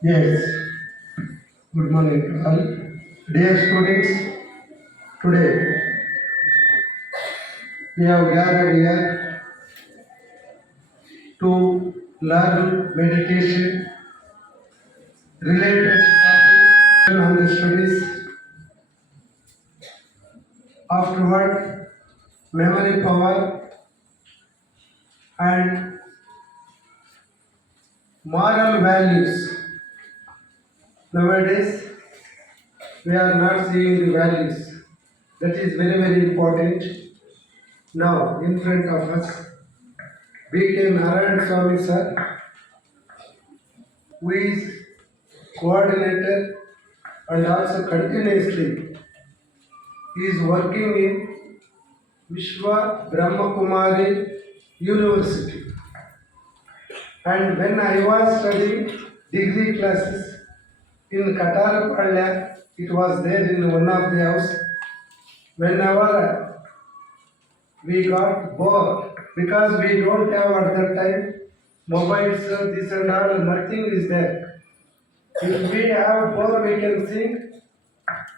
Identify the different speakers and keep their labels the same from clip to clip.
Speaker 1: Yes. Good morning to all. Dear students, today we have gathered here to learn meditation related topics the studies. Afterward, memory power and moral values. Nowadays, we are not seeing the values. That is very, very important. Now, in front of us, B.K. Narayan Swami sir, who is coordinator and also continuously he is working in Vishwa Brahma Kumari University. And when I was studying degree classes in Katarapalya, it was there in one of the house. Whenever we got bored, because we don't have at that time mobiles, this and all, nothing is there. If we have bored, we can sing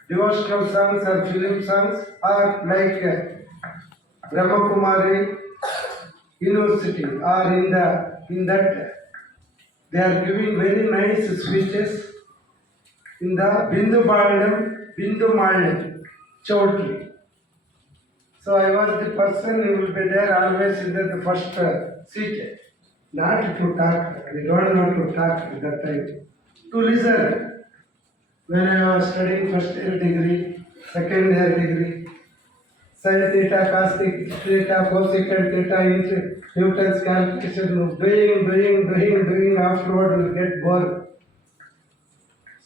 Speaker 1: devotional songs or film songs or like uh, Brahma Kumari University or in the in that they are giving very nice speeches Baladam, Bindu Maladam, Chautli. So I was the person who will be there always in the, the first uh, seat. Not to talk, we don't know to talk at that time. To listen. When I was studying first year degree, second year degree, sin theta, cos theta, cosecant theta, into Newton's calculation, doing, doing, doing, doing, afterward will get bored.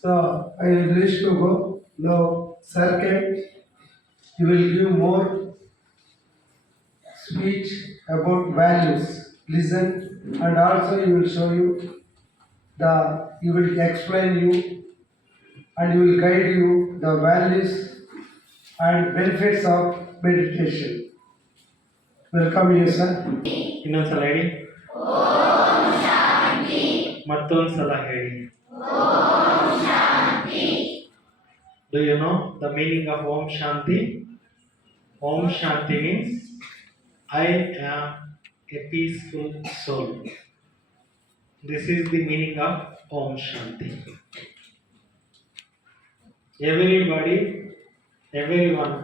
Speaker 1: So I wish to go. Now, sir came, he will give more speech about values. Listen, and also he will show you the, he will explain you and he will guide you the values and benefits of meditation. Welcome you, sir.
Speaker 2: ಇನ್ನೊಂದ್ಸಲ ಹೇಳಿ ಮತ್ತೊಂದ್ಸಲ ಹೇಳಿ do you know the meaning of Om Shanti Om Shanti means I am a peaceful soul this is the meaning of Om Shanti everybody every one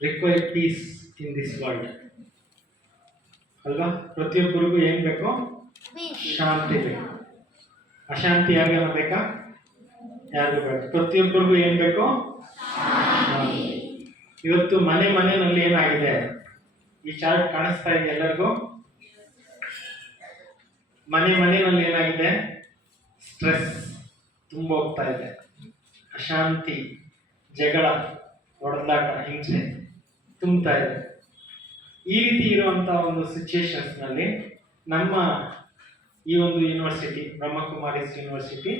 Speaker 2: require peace in this world ಅಲ್ವಾ ಪ್ರತಿಯೊಬ್ಬರಿಗೂ ಏನ್ ಬೇಕು ಶಾಂತಿ ಬೇಕು ಅಶಾಂತಿ ಯಾರಿಗಾನ ಬೇಕಾ ಯಾರಿಗೂ ಪ್ರತಿಯೊಬ್ಬರಿಗೂ ಏನು ಬೇಕು. ಇವತ್ತು ಮನೆ ಮನೆಯಲ್ಲಿ ಏನಾಗಿದೆ? ಈ ಚಾರ್ಟ್ ಕಾಣಿಸ್ತಾ ಇದೆ ಎಲ್ಲರಿಗೂ? ಮನೆ ಮನೆಯಲ್ಲಿ ಏನಾಗಿದೆ? ಸ್ಟ್ರೆಸ್ ತುಂಬ ಹೋಗ್ತಾ ಇದೆ. ಅಶಾಂತಿ, ಜಗಳ ಹೊಡೆದಾಟ ಹಿಂಸೆ ತುಂಬ್ತಾ ಇದೆ. ಈ ರೀತಿ ಇರುವಂಥ ಒಂದು ಸಿಚುಯೇಷನ್ಸ್ನಲ್ಲಿ ನಮ್ಮ ಈ ಒಂದು ಯೂನಿವರ್ಸಿಟಿ ಬ್ರಹ್ಮಕುಮಾರೀಸ್ ಯೂನಿವರ್ಸಿಟಿ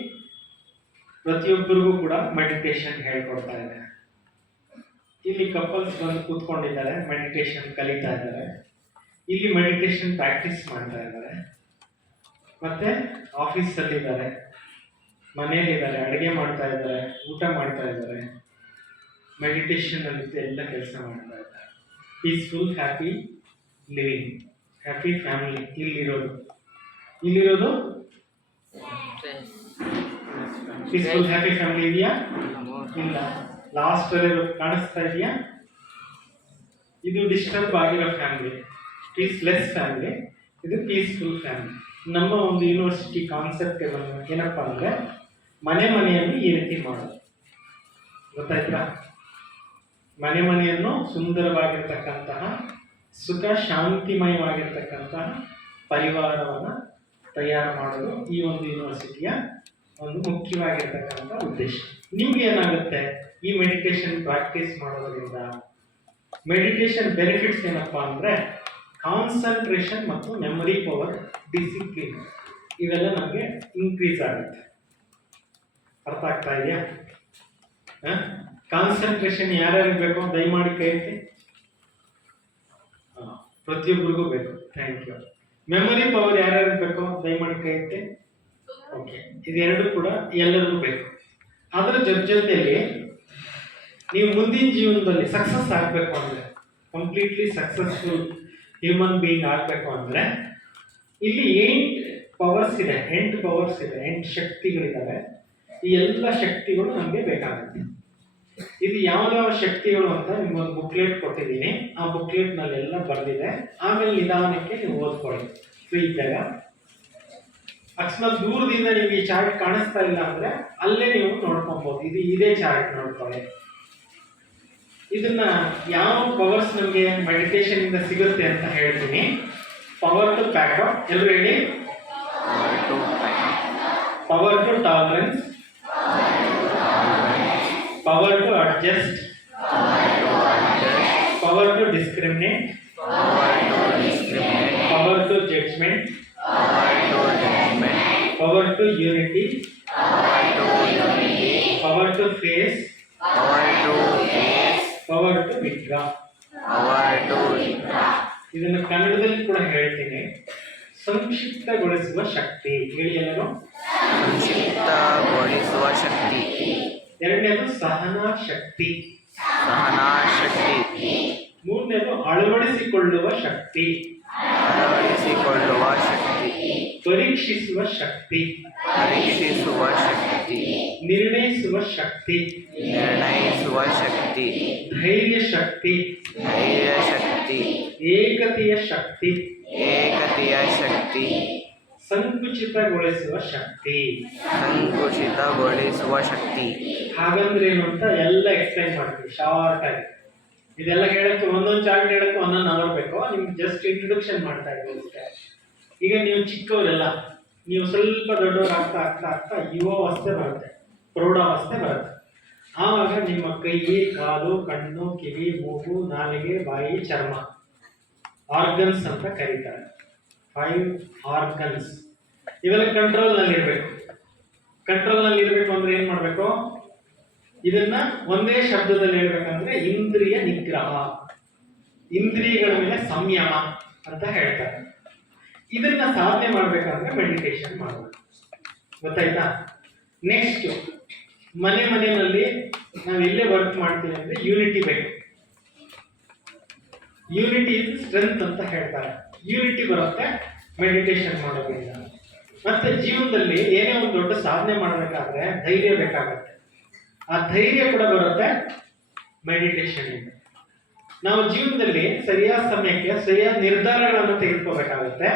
Speaker 2: ಪ್ರತಿಯೊಬ್ಬರಿಗೂ ಕೂಡ ಮೆಡಿಟೇಷನ್ ಹೇಳ್ಕೊಡ್ತಾ ಇದೆ ಇಲ್ಲಿ ಕಪಲ್ಸ್ ಬಂದು ಕೂತ್ಕೊಂಡಿದ್ದಾರೆ ಮೆಡಿಟೇಷನ್ ಕಲಿತಾ ಇದ್ದಾರೆ. ಇಲ್ಲಿ ಮೆಡಿಟೇಷನ್ ಪ್ರಾಕ್ಟೀಸ್ ಮಾಡ್ತಾ ಇದ್ದಾರೆ. ಮತ್ತೆ ಆಫೀಸಲ್ಲಿದ್ದಾರೆ ಮನೆಯಲ್ಲಿದ್ದಾರೆ, ಅಡುಗೆ ಮಾಡ್ತಾ ಇದ್ದಾರೆ, ಊಟ ಮಾಡ್ತಾ ಇದ್ದಾರೆ. ಮೆಡಿಟೇಷನ್ ಅಲ್ಲಿ ಎಲ್ಲ ಕೆಲಸ ಮಾಡ್ತಾ ಇದ್ದಾರೆ. Peaceful happy living happy family ಇಲ್ಲಿರೋದು. ಇಲ್ಲಿರೋದು? ಪೀಸ್ಫುಲ್ ಹ್ಯಾಪಿ ಫ್ಯಾಮಿಲಿ ಇದೆಯಾ ಇಲ್ಲ. ಲಾಸ್ಟ್ ಕಾಣಿಸ್ತಾ ಇದೆಯಾ? ಇದು ಡಿಸ್ಟರ್ಬ್ ಆಗಿರೋ ಫ್ಯಾಮಿಲಿ ಪೀಸ್ಲೆಸ್ ಫ್ಯಾಮಿಲಿ ಇದು ಪೀಸ್ಫುಲ್ ಫ್ಯಾಮಿಲಿ ನಮ್ಮ ಒಂದು ಯೂನಿವರ್ಸಿಟಿ ಕಾನ್ಸೆಪ್ಟ್ ಏನಪ್ಪ ಅಂದರೆ ಮನೆ ಮನೆಯಲ್ಲಿ ಈ ರೀತಿ ಮಾಡೋದು. ಗೊತ್ತಾಯ್ತಾ? ಮನೆ ಮನೆಯನ್ನು ಸುಂದರವಾಗಿರ್ತಕ್ಕಂತಹ ಸುಖ ಶಾಂತಿಮಯವಾಗಿರ್ತಕ್ಕಂತಹ ಪರಿವಾರವನ್ನು ತಯಾರು ಮಾಡೋದು ಈ ಒಂದು ಯೂನಿವರ್ಸಿಟಿಯ ಒಂದು ಮುಖ್ಯವಾಗಿರ್ತಕ್ಕಂಥ ಉದ್ದೇಶ. ನಿಮ್ಗೆ ಏನಾಗುತ್ತೆ? ಈ ಮೆಡಿಟೇಷನ್ ಪ್ರಾಕ್ಟೀಸ್ ಮಾಡೋದ್ರಿಂದ ಮೆಡಿಟೇಷನ್ ಬೆನಿಫಿಟ್ಸ್ ಏನಪ್ಪಾ ಅಂದರೆ ಕಾನ್ಸಂಟ್ರೇಷನ್ ಮತ್ತು ಮೆಮೊರಿ ಪವರ್ ಡಿಸಿಪ್ಲಿನ್ ಇವೆಲ್ಲ ನಮಗೆ ಇನ್ಕ್ರೀಸ್ ಆಗುತ್ತೆ. ಅರ್ಥ ಆಗ್ತಾ ಇದೆಯಾ? ಕಾನ್ಸಂಟ್ರೇಷನ್ ಯಾರ್ಯಾರಿಗೆ ಬೇಕು ದಯಮಾಡಿ ಕೈತಿ ಪ್ರತಿಯೊಬ್ಬರಿಗೂ ಬೇಕು. ಥ್ಯಾಂಕ್ ಯು ಮೆಮೊರಿ ಪವರ್ ಯಾರ್ಯಾರು ಬೇಕು ದಯಮಾಡಿ ಕೈತಿ ಇದೆರಡು ಕೂಡ ಎಲ್ಲರಿಗೂ ಬೇಕು. ಅದರ ಜೊತೆ ಜೊತೆಯಲ್ಲಿ ನೀವು ಮುಂದಿನ ಜೀವನದಲ್ಲಿ ಸಕ್ಸಸ್ ಆಗಬೇಕು ಅಂದರೆ ಕಂಪ್ಲೀಟ್ಲಿ ಸಕ್ಸಸ್ಫುಲ್ ಹ್ಯೂಮನ್ ಬೀಯಿಂಗ್ ಆಗಬೇಕು ಅಂದರೆ, ಇಲ್ಲಿ ಎಂಟು ಪವರ್ಸ್ ಇದೆ ಎಂಟು ಪವರ್ಸ್ ಇದೆ ಎಂಟು ಶಕ್ತಿಗಳಿದ್ದಾವೆ ಈ ಎಲ್ಲ ಶಕ್ತಿಗಳು ನಮಗೆ ಬೇಕಾಗುತ್ತೆ. ಇದು ಯಾವ್ಯಾವ ಶಕ್ತಿಗಳು ಅಂತ ನಿಮ್ಗೊಂದು ಬುಕ್ಲೆಟ್ ಕೊಟ್ಟಿದ್ದೀನಿ. ಆ ಬುಕ್ಲೆಟ್ನಲ್ಲೆಲ್ಲ ಬರೆದಿದೆ. ಆಮೇಲೆ ನಿಧಾನಕ್ಕೆ ನೀವು ಓದ್ಕೊಳ್ಳಿ. ಫ್ರೀ ಇದ್ದಾಗ. ಅಕಸ್ಮಾತ್ ದೂರದಿಂದ ನಿಮ್ಗೆ ಈ ಚಾರ್ಟ್ ಕಾಣಿಸ್ತಾ ಇಲ್ಲ ಅಂದ್ರೆ ಅಲ್ಲೇ ನೀವು ನೋಡ್ಕೊಬಹುದು ಇದು ಇದೇ ಚಾರ್ಟ್ ನೋಡ್ಕೊಳ್ಳಿ. ಇದನ್ನ ಯಾವ ಪವರ್ಸ್ ನಮಗೆ ಮೆಡಿಟೇಷನ್ ಇಂದ ಸಿಗುತ್ತೆ ಅಂತ ಹೇಳ್ತೀನಿ. ಪವರ್ ಟು ಪ್ಯಾಕಪ್ ಎಲ್ಲರೂ ಹೇಳಿ? Power to tolerance power to adjust power to discriminate power to judgement power to face, power to face power to withdraw ಇದನ್ನು ಕನ್ನಡದಲ್ಲಿ ಕೂಡ ಹೇಳ್ತೀನಿ. ಸಂಕ್ಷಿಪ್ತಗೊಳಿಸುವ ಶಕ್ತಿ. ಹೇಳಿ ಎಲ್ಲರೂ.
Speaker 3: ಸಂಕ್ಷಿಪ್ತಗೊಳಿಸುವ ಶಕ್ತಿ
Speaker 2: ಎರಡನೇದು ಸಹನಾ ಶಕ್ತಿ.
Speaker 3: ಸಹನಾ ಶಕ್ತಿ.
Speaker 2: ಮೂರನೇದು ಅಳವಡಿಸಿಕೊಳ್ಳುವ ಶಕ್ತಿ.
Speaker 3: ಅಳವಡಿಸಿಕೊಳ್ಳುವ ಶಕ್ತಿ.
Speaker 2: ಪರೀಕ್ಷಿಸುವ ಶಕ್ತಿ.
Speaker 3: ಪರೀಕ್ಷಿಸುವ ಶಕ್ತಿ.
Speaker 2: ನಿರ್ಣಯಿಸುವ ಶಕ್ತಿ.
Speaker 3: ನಿರ್ಣಯಿಸುವ ಶಕ್ತಿ.
Speaker 2: ಧೈರ್ಯ ಶಕ್ತಿ.
Speaker 3: ಧೈರ್ಯ ಶಕ್ತಿ.
Speaker 2: ಏಕತೆಯ ಶಕ್ತಿ.
Speaker 3: ಏಕತೆಯ ಶಕ್ತಿ.
Speaker 2: ಸಂಕುಚಿತಗೊಳಿಸುವ ಶಕ್ತಿ.
Speaker 3: ಸಂಕುಚಿತಗೊಳಿಸುವ ಶಕ್ತಿ.
Speaker 2: ಹಾಗಂದ್ರೆ ಏನು ಅಂತ ಎಲ್ಲ ಎಕ್ಸ್ಪ್ಲೈನ್ ಮಾಡ್ತೀವಿ ಶಾರ್ಟ್ ಆಗಿ. ಇದೆಲ್ಲ ಹೇಳಕ್ಕೆ ಒಂದೊಂದು ಚಾರ್ಟ್ ಹೇಳಕ್ಕೆ ಒಂದೊಂದು ಅವರ್ ಬೇಕು. ನಿಮ್ಗೆ ಜಸ್ಟ್ ಇಂಟ್ರೊಡಕ್ಷನ್ ಮಾಡ್ತಾ ಇದ್ದೀವಿ ಈಗ ನೀವು ಚಿಕ್ಕವರೆಲ್ಲ, ನೀವು ಸ್ವಲ್ಪ ದೊಡ್ಡವ್ರು ಆಗ್ತಾ ಆಗ್ತಾ ಆಗ್ತಾ ಯುವಾವಸ್ಥೆ ಬರುತ್ತೆ. ಪ್ರೌಢಾವಸ್ಥೆ ಬರುತ್ತೆ. ಆವಾಗ ನಿಮ್ಮ ಕೈ, ಕಾಲು, ಕಣ್ಣು, ಕಿವಿ, ಮೂಗು, ನಾಲಿಗೆ, ಬಾಯಿ, ಚರ್ಮ. ಆರ್ಗನ್ಸ್ ಅಂತ ಕರೀತಾರೆ. ಫೈವ್ ಆರ್ಗನ್ಸ್ ಇವೆಲ್ಲ ಕಂಟ್ರೋಲ್ನಲ್ಲಿ ಇರಬೇಕು ಕಂಟ್ರೋಲ್ನಲ್ಲಿ ಇರಬೇಕು ಅಂದ್ರೆ ಏನ್ ಮಾಡಬೇಕು? ಇದನ್ನ ಒಂದೇ ಶಬ್ದದಲ್ಲಿ ಹೇಳ್ಬೇಕಂದ್ರೆ ಇಂದ್ರಿಯ ನಿಗ್ರಹ. ಇಂದ್ರಿಯಗಳ ಮೇಲೆ ಸಂಯಮ ಅಂತ ಹೇಳ್ತಾರೆ. ಇದನ್ನ ಸಾಧನೆ ಮಾಡ್ಬೇಕಂದ್ರೆ ಮೆಡಿಟೇಷನ್ ಮಾಡಬೇಕು ಗೊತ್ತಾಯ್ತಾ? ನೆಕ್ಸ್ಟ್ ಮನೆ ಮನೆಯಲ್ಲಿ ನಾವು ಇಲ್ಲೇ ವರ್ಕ್ ಮಾಡ್ತೀವಿ ಅಂದ್ರೆ ಯೂನಿಟಿ ಬೇಕು ಯೂನಿಟಿ ಇಸ್ ಸ್ಟ್ರೆಂತ್ ಅಂತ ಹೇಳ್ತಾರೆ. ಯೂನಿಟಿ ಬರುತ್ತೆ ಮೆಡಿಟೇಷನ್ ಮಾಡೋದ್ರಿಂದ. ಮತ್ತೆ ಜೀವನದಲ್ಲಿ ಏನೇ ಒಂದು ದೊಡ್ಡ ಸಾಧನೆ ಮಾಡಬೇಕಾದ್ರೆ ಧೈರ್ಯ ಬೇಕಾಗುತ್ತೆ. ಆ ಧೈರ್ಯ ಕೂಡ ಬರುತ್ತೆ ಮೆಡಿಟೇಷನ್ ಇಂದ. ನಾವು ಜೀವನದಲ್ಲಿ ಸರಿಯಾದ ಸಮಯಕ್ಕೆ ಸರಿಯಾದ ನಿರ್ಧಾರಗಳನ್ನು ತೆಗೆದುಕೋಬೇಕಾಗುತ್ತೆ.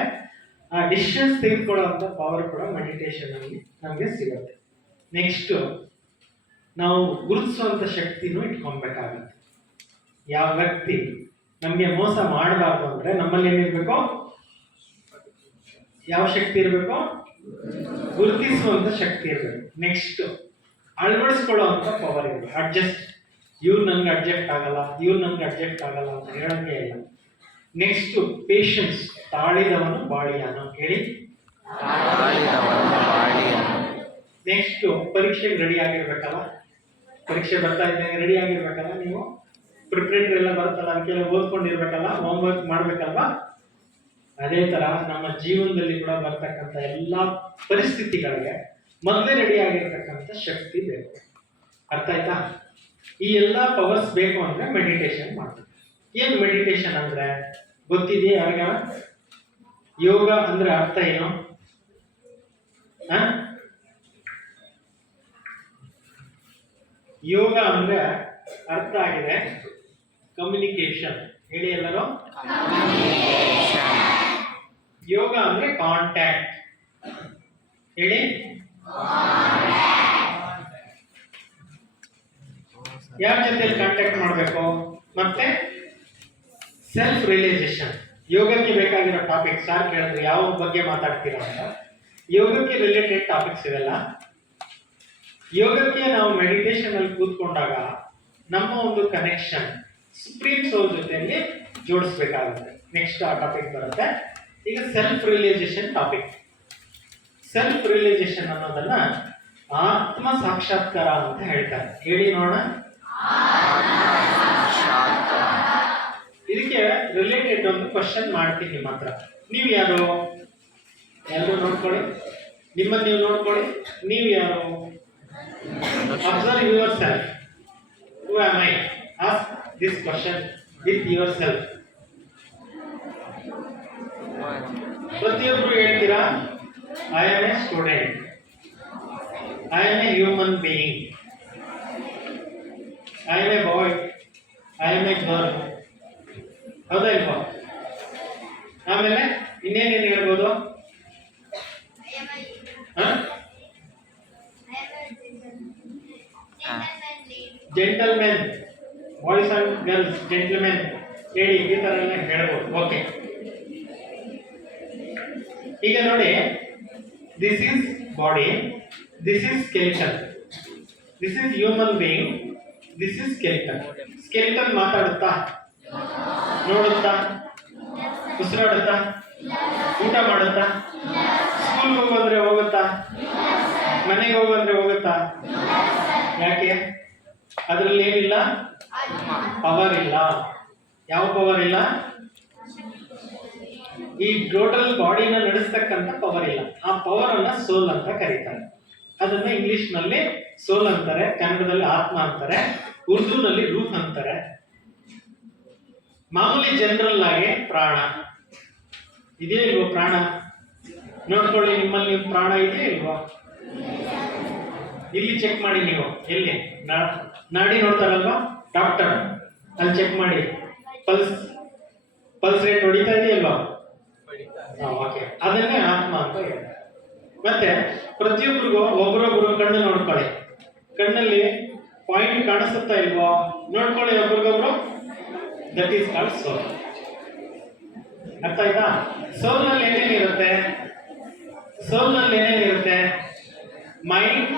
Speaker 2: ಆ ಡಿಸಿಷನ್ಸ್ ತೆಗೆದುಕೊಳ್ಳುವಂಥ ಪವರ್ ಕೂಡ ಮೆಡಿಟೇಷನ್ ಅಲ್ಲಿ ನಮಗೆ ಸಿಗುತ್ತೆ. ನೆಕ್ಸ್ಟ್ ನಾವು ಗುರುತಿಸುವಂಥ ಶಕ್ತಿನೂ ಇಟ್ಕೊಬೇಕಾಗುತ್ತೆ ಯಾವ ವ್ಯಕ್ತಿ ನಮಗೆ ಮೋಸ ಮಾಡಬಾರ್ದು ಅಂದ್ರೆ ನಮ್ಮಲ್ಲಿ ಏನಿರ್ಬೇಕು? ಯಾವ ಶಕ್ತಿ ಇರಬೇಕು? ಗುರುತಿಸುವಂತ ಶಕ್ತಿ ಇರಬೇಕು. ನೆಕ್ಸ್ಟ್ ಅಳವಡಿಸ್ಕೊಳ್ಳುವಂತ ಪವರ್ ಇರಬೇಕು ಅಡ್ಜಸ್ಟ್ ಇವ್ರು ನಂಗೆ ಅಡ್ಜಸ್ಟ್ ಆಗಲ್ಲ, ಇವ್ರು ನಂಗೆ ಅಡ್ಜಸ್ಟ್ ಆಗಲ್ಲ ಅಂತ ಹೇಳಕ್ಕೆ ಇಲ್ಲ. ನೆಕ್ಸ್ಟ್ ಪೇಷನ್ಸ್ ತಾಳಿದವನು ಬಾಳಿಯಾನು ಹೇಳಿ. ನೆಕ್ಸ್ಟ್ ಪರೀಕ್ಷೆಗೆ ರೆಡಿ ಆಗಿರ್ಬೇಕಲ್ಲ? ಪರೀಕ್ಷೆ ಬರ್ತಾ ಇದ್ದಂಗೆ ರೆಡಿ ಆಗಿರ್ಬೇಕಲ್ಲ ನೀವು? ಪ್ರಿಪ್ರೇಟರ್ ಎಲ್ಲ ಬರುತ್ತಲ್ಲ, ಅದಕ್ಕೆಲ್ಲ ಓದ್ಕೊಂಡಿರ್ಬೇಕಲ್ಲ ಹೋಮ್ವರ್ಕ್ ಮಾಡ್ಬೇಕಲ್ವಾ? ಅದೇ ತರ ನಮ್ಮ ಜೀವನದಲ್ಲಿ ಕೂಡ ಬರ್ತಕ್ಕಂಥ ಎಲ್ಲ ಪರಿಸ್ಥಿತಿಗಳಿಗೆ ಮೊದಲೇ ರೆಡಿ ಆಗಿರ್ತಕ್ಕಂಥ ಶಕ್ತಿ ಬೇಕು. ಅರ್ಥ ಆಯ್ತಾ? ಈ ಎಲ್ಲ ಪವರ್ಸ್ ಬೇಕು ಅಂದ್ರೆ ಮೆಡಿಟೇಷನ್ ಮಾಡ್ತೀವಿ ಏನು ಮೆಡಿಟೇಷನ್ ಅಂದ್ರೆ? ಗೊತ್ತಿದೆಯಾ ಯಾರಿಗ? ಯೋಗ ಅಂದ್ರೆ ಅರ್ಥ ಏನು? ಯೋಗ ಅಂದ್ರೆ ಅರ್ಥ ಆಗಿದೆ. ಕಮ್ಯುನಿಕೇಶನ್ ಹೇಳಿ ಎಲ್ಲರೂ? ಯೋಗ ಅಂದ್ರೆ ಕಾಂಟ್ಯಾಕ್ಟ್ ಹೇಳಿ? ಯಾರ ಜೊತೆಯಲ್ಲಿ ಕಾಂಟ್ಯಾಕ್ಟ್ ಮಾಡಬೇಕು? ಮತ್ತೆ ಸೆಲ್ಫ್ ರಿಯಲೈಸೇಷನ್ ಯೋಗಕ್ಕೆ ಬೇಕಾಗಿರೋ ಟಾಪಿಕ್ ಸರ್ ಕೇಳಿದ್ರೆ? ಯಾವ ಬಗ್ಗೆ ಮಾತಾಡ್ತೀರಾ ಅಂತ. ಯೋಗಕ್ಕೆ ರಿಲೇಟೆಡ್ ಟಾಪಿಕ್ಸ್ ಇದೆಲ್ಲ ಯೋಗಕ್ಕೆ ನಾವು ಮೆಡಿಟೇಷನ್ ಅಲ್ಲಿ ಕೂತ್ಕೊಂಡಾಗ ನಮ್ಮ ಒಂದು ಕನೆಕ್ಷನ್ ಸುಪ್ರೀಂ ಸೋಲ್ ಜೊತೆಯಲ್ಲಿ ಜೋಡಿಸ್ಬೇಕಾಗುತ್ತೆ. ನೆಕ್ಸ್ಟ್ ಆ ಟಾಪಿಕ್ ಬರುತ್ತೆ. ಈಗ self realisation topic self realisation ಅನ್ನೋದನ್ನ ಆತ್ಮ ಸಾಕ್ಷಾತ್ಕಾರ ಅಂತ ಹೇಳ್ತಾರೆ. ಹೇಳಿ ನೋಡೋಣ. ಇದಕ್ಕೆ ರಿಲೇಟೆಡ್ ಒಂದು ಕ್ವಶನ್ ಮಾಡ್ತೀನಿ ನಿಮ್ಮ ಹತ್ರ ನೀವು ಯಾರು? ಎಲ್ಲರೂ ನೋಡ್ಕೊಳ್ಳಿ. ನಿಮ್ಮ ನೀವು ನೋಡ್ಕೊಳ್ಳಿ. ನೀವು ಯಾರು? Observe yourself who am I ask this question with yourself ಪ್ರತಿಯೊಬ್ಬರು ಹೇಳ್ತೀರಾ? I am a student I am a human being. I am a boy I am a girl. ಹೌದಾ ಇಲ್ವಾ? ಆಮೇಲೆ ಇನ್ನೇನೇನು ಹೇಳ್ಬೋದು? Gentlemen boys and girls gentlemen ಹೇಳಿ, ಈ ಥರ ಎಲ್ಲ ಹೇಳ್ಬೋದು. ಓಕೆ ಈಗ ನೋಡಿ this is body this is skeleton. This is human being. This is skeleton. Skeleton ಮಾತಾಡುತ್ತಾ? ನೋಡುತ್ತಾ? ಉಸಿರಾಡುತ್ತಾ? ಊಟ ಮಾಡುತ್ತಾ? ಸ್ಕೂಲ್ಗೆ ಹೋಗಂದ್ರೆ ಹೋಗುತ್ತಾ? ಮನೆಗೆ ಹೋಗಂದ್ರೆ ಹೋಗುತ್ತಾ? ಯಾಕೆ? ಅದರಲ್ಲಿ ಏನಿಲ್ಲ? ಪವರ್ ಇಲ್ಲ. ಯಾವ ಪವರ್ ಇಲ್ಲ? ಈ ಟೋಟಲ್ ಬಾಡಿನ ನಡೆಸ್ತಕ್ಕಂಥ ಪವರ್ ಇಲ್ಲ. ಆ ಪವರ್ ಅನ್ನ ಸೋಲ್ ಅಂತ ಕರೀತಾರೆ. ಅದನ್ನ ಇಂಗ್ಲಿಷ್ನಲ್ಲಿ ಸೋಲ್ ಅಂತಾರೆ, ಕನ್ನಡದಲ್ಲಿ ಆತ್ಮ ಅಂತಾರೆ, ಉರ್ದುನಲ್ಲಿ ರೂಹ್ ಅಂತಾರೆ. ಮಾಮೂಲಿ ಜನರಲ್ ಆಗಿ ಪ್ರಾಣ. ಇದೇ ಇಲ್ವೋ ಪ್ರಾಣ? ನೋಡ್ಕೊಳ್ಳಿ, ನಿಮ್ಮಲ್ಲಿ ಪ್ರಾಣ ಇದೆಯಾ ಇಲ್ವೋ? ಇಲ್ಲಿ ಚೆಕ್ ಮಾಡಿ ನೀವು. ಎಲ್ಲಿ? ನಾಡಿ ನೋಡ್ತಾರಲ್ವಾ? ಡಾಕ್ಟರ್ ಅಲ್ಲಿ ಚೆಕ್ ಮಾಡಿ. ಪಲ್ಸ್ ಪಲ್ಸ್ ರೇಟ್ ಹೊಡಿತಾ ಇದೆಯಲ್ವಾ? ಓಕೆ ಅದನ್ನೇ ಆತ್ಮ ಅಂತ ಹೇಳ್ತಾರೆ. ಮತ್ತೆ ಪ್ರತಿಯೊಬ್ಬರಿಗೂ ಒಬ್ರೊಬ್ರು ಕಣ್ಣು ನೋಡ್ಕೊಳ್ಳಿ. ಕಣ್ಣಲ್ಲಿ ಪಾಯಿಂಟ್ ಕಾಣಿಸುತ್ತಾ ಇಲ್ವಾ? ನೋಡ್ಕೊಳ್ಳಿ ಒಬ್ರಿಗೊಬ್ರು. ದಟ್ ಈಸ್ ಕಾಲ್ಡ್ ಸೋಲ್ ಅರ್ಥ ಆಯ್ತಾ? ಸೋಲ್ನಲ್ಲಿ ಏನೇನಿರುತ್ತೆ ಸೋಲ್ನಲ್ಲಿ ಏನೇನಿರುತ್ತೆ ಮೈಂಡ್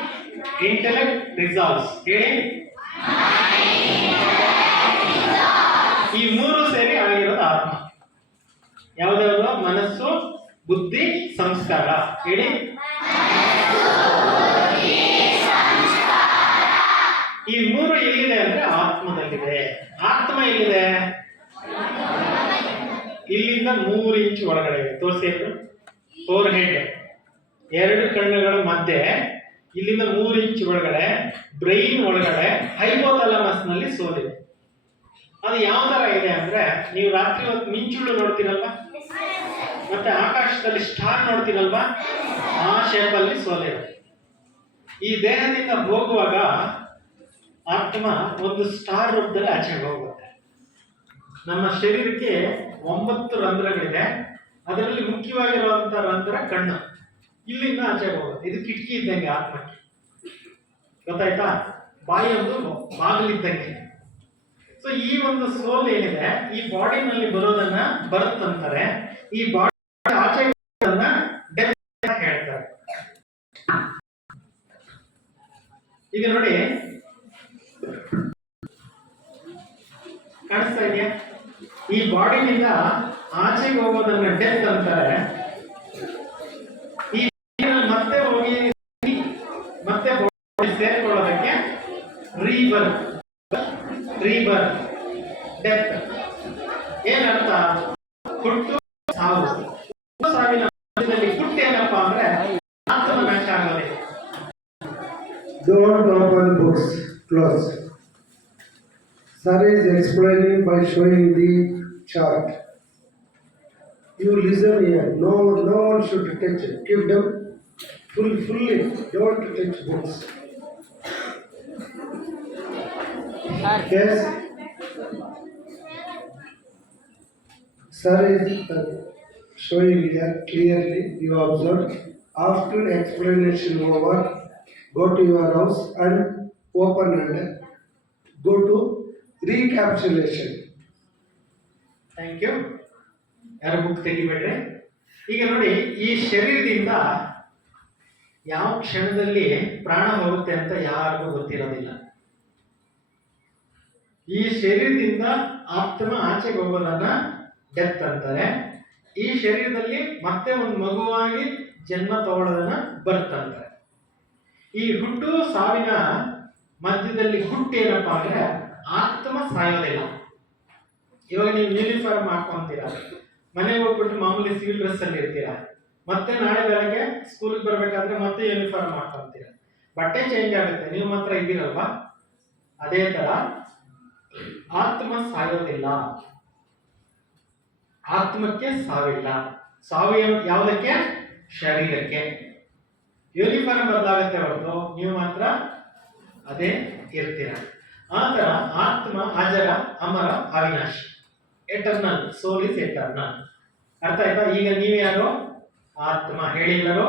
Speaker 2: ಇಂಟೆಲೆಕ್ಟ್ ರಿಸಾಲ್ವ್ಸ್ ಹೇಳಿ. ಹೇಳಿ. ಈ ಮೂರು ಎಲ್ಲಿದೆ ಅಂದ್ರೆ ಆತ್ಮದಲ್ಲಿದೆ. ಆತ್ಮ ಎಲ್ಲಿದೆ? ಇಲ್ಲಿಂದ ಮೂರು ಇಂಚ್ ಒಳಗಡೆ ಇದೆ. ತೋರಿಸಿ ಫೋರ್ ಹೆಡ್ ಎರಡು ಕಣ್ಣುಗಳ ಮಧ್ಯೆ ಇಲ್ಲಿಂದ ಮೂರು ಇಂಚ್ ಒಳಗಡೆ ಬ್ರೈನ್ ಒಳಗಡೆ ಹೈಪೋಥಾಲಮಸ್ನಲ್ಲಿ ಸೋಲಿದೆ. ಅದು ಯಾವ ತರ ಇದೆ ಅಂದ್ರೆ ನೀವು ರಾತ್ರಿ ಹೊತ್ತು ಮಿಂಚುಳು ನೋಡ್ತೀರಲ್ವಾ? ಮತ್ತೆ ಆಕಾಶದಲ್ಲಿ ಸ್ಟಾರ್ ನೋಡ್ತೀರಲ್ವಾ? ಆ ಶೇಪ್ ಅಲ್ಲಿ ಸೋಲಿದೆ ಈ ದೇಹದಿಂದ ಹೋಗುವಾಗ ಆತ್ಮ ಒಂದು ಸ್ಟಾರ್ ರೂಪದಲ್ಲಿ ಆಚೆ ಹೋಗುತ್ತೆ. ನಮ್ಮ ಶರೀರಕ್ಕೆ ಒಂಬತ್ತು ರಂಧ್ರಗಳಿದೆ. ಅದರಲ್ಲಿ ಮುಖ್ಯವಾಗಿರುವಂತ ರಂಧ್ರ ಕಣ್ಣು. ಇಲ್ಲಿಂದ ಆಚೆಗೆ ಹೋಗುತ್ತೆ. ಇದು ಕಿಟಕಿ ಇದ್ದಂಗೆ ಆತ್ಮಕ್ಕೆ. ಗೊತ್ತಾಯ್ತಾ? ಬಾಯಿ ಒಂದು ಬಾಗಿಲಿದ್ದಂಗೆ. ಸೊ ಈ ಒಂದು ಸೋಲ್ ಏನಿದೆ, ಈ ಬಾಡಿನಲ್ಲಿ ಬರೋದನ್ನ ಬರುತ್ತಂತಾರೆ ಈ ಬಾಡಿ ಆಚೆ ಡೆತ್ ಅಂತ ಹೇಳ್ತಾರೆ ಈಗ ನೋಡಿ. ಕಾಣಿಸ್ತಾ ಇದೆಯಾ? ಈ ಬಾಡಿನಿಂದ ಆಚೆಗೆ ಹೋಗೋದನ್ನ ಡೆತ್ ಅಂತಾರೆ. ಈ ಮತ್ತೆ ಹೋಗಿ ಮತ್ತೆ ಸೇರ್ಕೊಳ್ಳೋದಕ್ಕೆ ರೀಬರ್ತ್ ರೀಬರ್ತ್ ಡೆತ್ ಏನರ್ಥ? ಹುಟ್ಟು ಸಾವು. ಸಾವಿನ
Speaker 1: Don't open books. Close. Sir is explaining by showing the chart. You listen here. No, no one should touch it. Keep them full, fully. Don't touch books. Yes. Sir is uh, showing here clearly. You observe. After explanation over, go to your house and open and go to recapitulation.
Speaker 2: Thank you ಯಾರು book ತೆಗಿಬೇಡ್ರಿ? ಈಗ ನೋಡಿ, ಈ ಶರೀರದಿಂದ ಯಾವ ಕ್ಷಣದಲ್ಲಿ ಪ್ರಾಣ ಹೋಗುತ್ತೆ ಅಂತ ಯಾರಿಗೂ ಗೊತ್ತಿರೋದಿಲ್ಲ. ಈ ಶರೀರದಿಂದ ಆತ್ಮ ಆಚೆ ಹೋಗೋದನ್ನ ಡೆತ್ ಅಂತಾರೆ. ಈ ಶರೀರದಲ್ಲಿ ಮತ್ತೆ ಒಂದು ಮಗುವಾಗಿ ಜನ್ಮ ತಗೊಳ್ಳೋದನ್ನ ಬರ್ತ್ ಅಂತಾರೆ. ಈ ಹುಟ್ಟು ಸಾವಿನ ಮಧ್ಯದಲ್ಲಿ ಹುಟ್ಟು ಏನಪ್ಪ ಅಂದ್ರೆ ಆತ್ಮ ಸಾಯೋದಿಲ್ಲ. ಇವಾಗ ನೀವು ಯೂನಿಫಾರ್ಮ್ ಹಾಕೊಂತೀರಾ ಮನೆಗೆ ಹೋಗ್ಬಿಟ್ಟು ಮಾಮೂಲಿ ಸಿವಿಲ್ ಡ್ರೆಸ್ ಅಲ್ಲಿ ಇರ್ತೀರಾ, ಮತ್ತೆ ನಾಳೆ ಬೆಳಗ್ಗೆ ಸ್ಕೂಲ್ಗೆ ಬರ್ಬೇಕಾದ್ರೆ ಮತ್ತೆ ಯೂನಿಫಾರ್ಮ್ ಹಾಕೊಂತೀರಾ ಬಟ್ಟೆ ಚೇಂಜ್ ಆಗುತ್ತೆ, ನೀವು ಮಾತ್ರ ಇದ್ದೀರಲ್ವಾ? ಅದೇ ತರ ಆತ್ಮ ಸಾಯೋದಿಲ್ಲ. ಆತ್ಮಕ್ಕೆ ಸಾವಿಲ್ಲ. ಸಾವು ಯಾವುದಕ್ಕೆ? ಶರೀರಕ್ಕೆ. ಯೂನಿಫಾರ್ಮ್ ಬದಲಾಗುತ್ತೆ ಅದೇ ಇರ್ತೀರ ಆತರ ಆತ್ಮ ಅಜರ ಅಮರ ಅವಿನಾಶಿ. ಎಟರ್ನಲ್ ಸೋಲ್ ಇಸ್ ಎಟರ್ನಲ್ ಅರ್ಥ ಆಯ್ತಾ? ಈಗ ನೀವು ಯಾರು? ಆತ್ಮ. ಹೇಳಿಲ್ಲರು?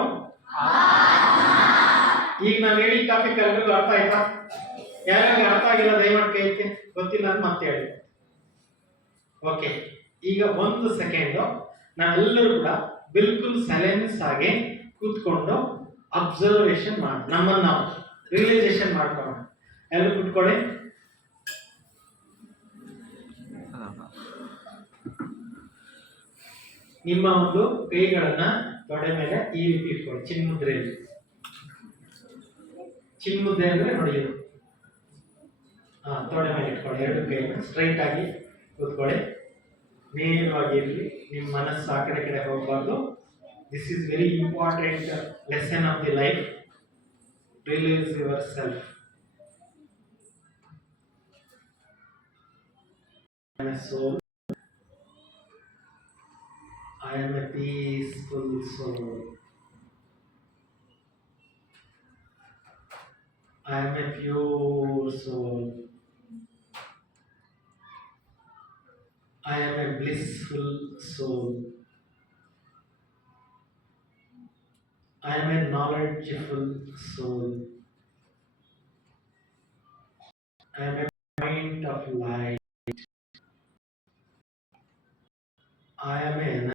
Speaker 2: ಈಗ ನಾನು ಹೇಳಿ ಟಾಪಿಕ್ ಎಲ್ರಿಗೂ ಅರ್ಥ ಆಯ್ತಾ? ಯಾರ್ಯಾರಿಗೆ ಅರ್ಥ ಆಗಿಲ್ಲ ದಯಮಾಡಿ ಕೈ ಎತ್ತಿ ಗೊತ್ತಿಲ್ಲ ಅಂತ ಮತ್ತೆ ಹೇಳಿ. ಓಕೆ ಈಗ ಒಂದು ಸೆಕೆಂಡ್ ನಾವೆಲ್ಲರೂ ಕೂಡ ಬಿಲ್ಕುಲ್ ಸೈಲೆನ್ಸ್ ಆಗಿ ಕೂತ್ಕೊಂಡು ಅಬ್ಸರ್ವೇಷನ್ ಮಾಡಿ ನಮ್ಮನ್ನು ನಾವು. ರಿಯಲೈಸೇಷನ್ ಮಾಡ್ಕೊಳ್ಳೋಣ. ಎಲ್ಲರೂ ಕೂತ್ಕೊಳ್ಳಿ. ನಿಮ್ಮ ಒಂದು ಕೈಗಳನ್ನ ತೊಡೆ ಮೇಲೆ ಈ ರೀತಿ ಇಟ್ಕೊಳ್ಳಿ. ಚಿನ್ಮುದ್ರೆಯಲ್ಲಿ. ಚಿನ್ಮುದ್ರೆ ಅಂದ್ರೆ ನೋಡಿ ತೊಡೆ ಮೇಲೆ ಇಟ್ಕೊಳ್ಳಿ. ಎರಡು ಕೈಯನ್ನು ಸ್ಟ್ರೈಟ್ ಆಗಿ ಕೂತ್ಕೊಳ್ಳಿ. ನೇರವಾಗಿ ಇರಲಿ. ನಿಮ್ಮ ಮನಸ್ಸು ಆ ಕಡೆ ಕಡೆ ಹೋಗಬಾರ್ದು. This is very important lesson of the life release yourself. I am a soul. I am a peaceful soul. I am a pure soul. I am a blissful soul. I am a knowledgeful soul. I am a point of light. I am an